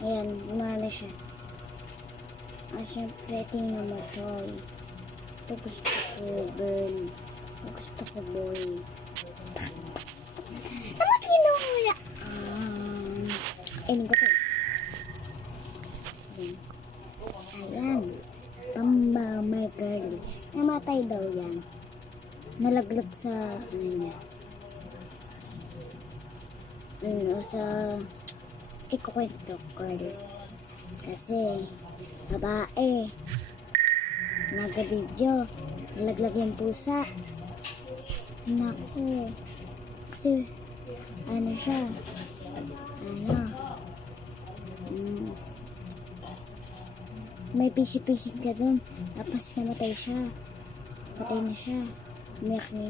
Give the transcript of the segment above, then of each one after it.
Ayan, gumana siya. Siyempre, tingnan mo, Toy. Ito gusto ko, girl. Ito gusto ko, boy. Ano kinuha? Ano ba ito? Ayan. Pamba, my girl. Namatay daw yan. Nalaglag sa, ano niya. Sa ikukwento, girl. Kasi, babae, naga-video, nalaglag yung pusa. Naku. Kasi, ano siya, may pisi-pisi ka dun. Tapos namatay siya. Patay na siya. Umiyak na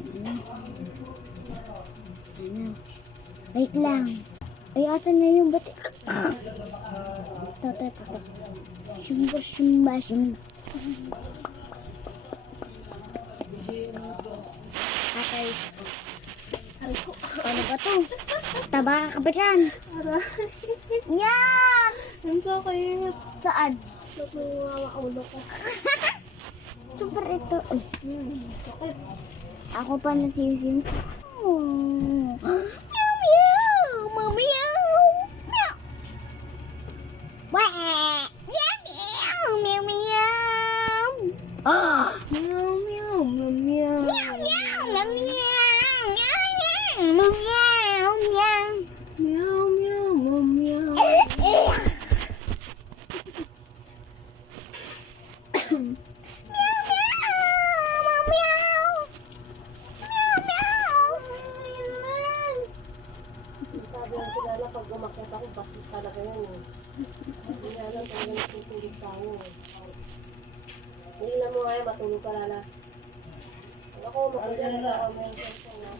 yung wait lang. Ay, ata na yung batik. Tata. Shumba. Atay. Ano ba to? Taba ka ba dyan? Yan! Ang so cute. Saan? So, ulo ko. Super ito. Ako pa nasisim. Oh. Meow! Meow! Meow! Wah! Meow! Meow! Meow! Oh! Meow, meow, meow, meow. Meow! Meow! Meow! Meow! Meow! Meow! Meow, meow, meow, meow. Sabi ang kilala, pag umakyat ako, bakit talaga yan eh. Hindi nga lang talaga natutulog tayo eh. Hindi lang mo nga matulog ka lala. Ako, makikita ka, may cellphone na.